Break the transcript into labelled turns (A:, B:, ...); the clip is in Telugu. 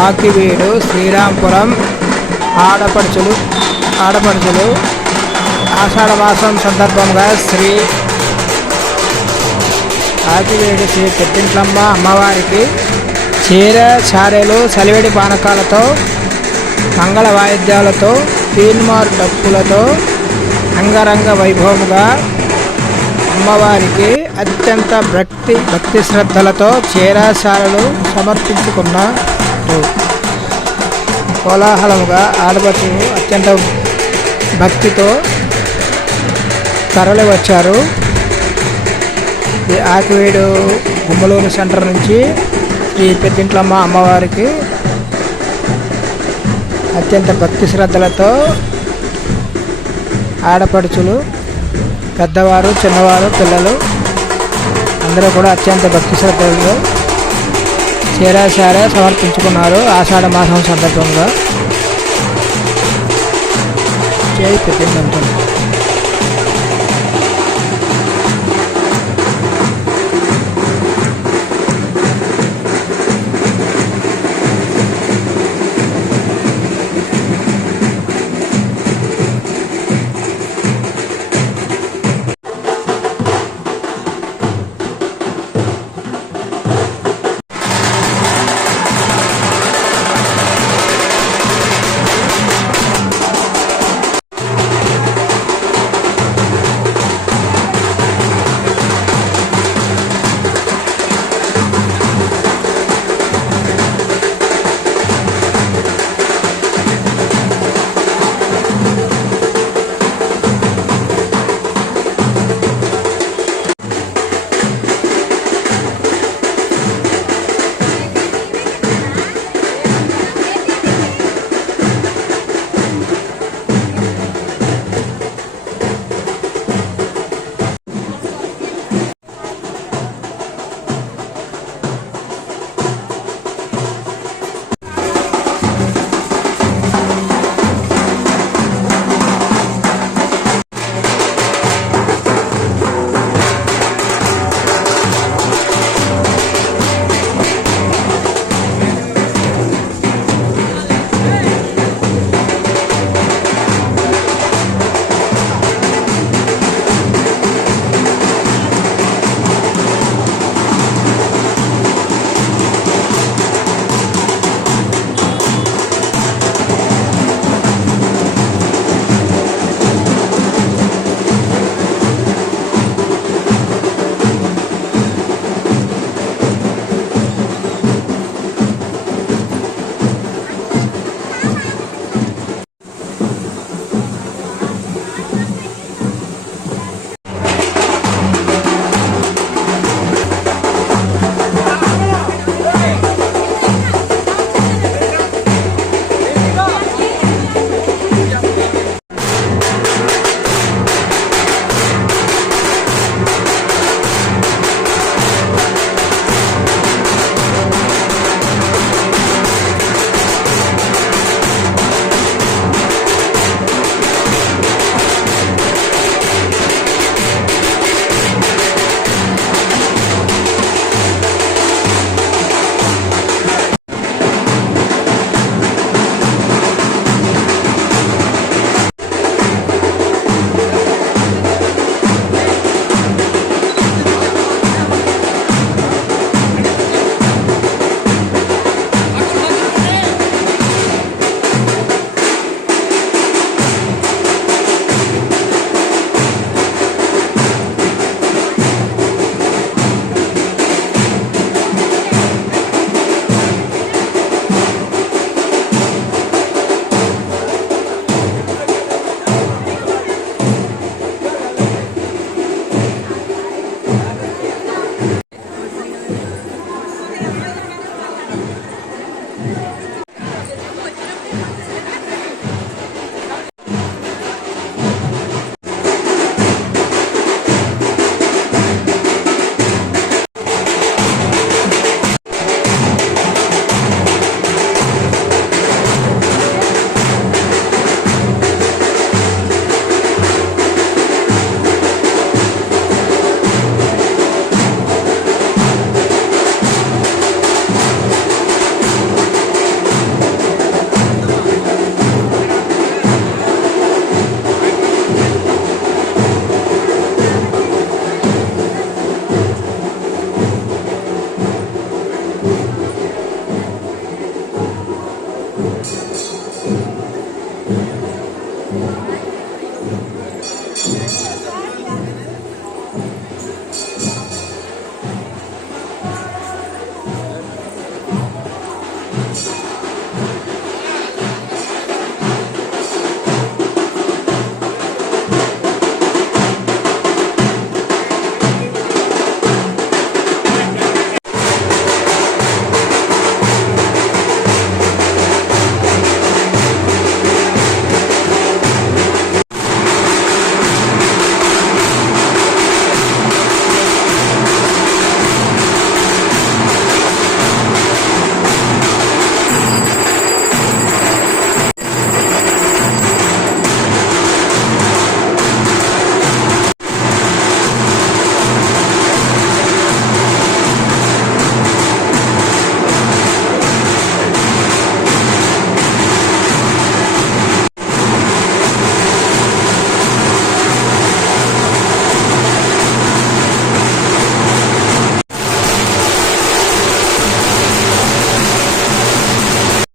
A: ఆకివీడు శ్రీరాంపురం ఆడపడుచులు ఆడపడుచులు ఆషాఢమాసం సందర్భంగా శ్రీ ఆకివేడి శ్రీ పెద్దింట్లమ్మ అమ్మవారికి చీర చారెలు చలివేడి పానకాలతో మంగళ వాయిద్యాలతో తీన్మార్ డప్పులతో అంగరంగ వైభవముగా అమ్మవారికి అత్యంత భక్తి భక్తి శ్రద్ధలతో చీరాశాలలు సమర్పించుకున్నారు కోలాహలముగా ఆడపడుచులు అత్యంత భక్తితో తరలి వచ్చారు. ఈ ఆకివేడు గుమ్మలూరు సెంటర్ నుంచి శ్రీ పెద్దింట్లమ్మ అమ్మవారికి అత్యంత భక్తి శ్రద్ధలతో ఆడపడుచులు పెద్దవారు చిన్నవారు పిల్లలు అందరూ కూడా అత్యంత భక్తి శ్రద్ధలతో చీరాశారే సమర్పించుకున్నారు ఆషాఢ మాసం సందర్భంగా. చేయి పెద్దింట్లమ్మ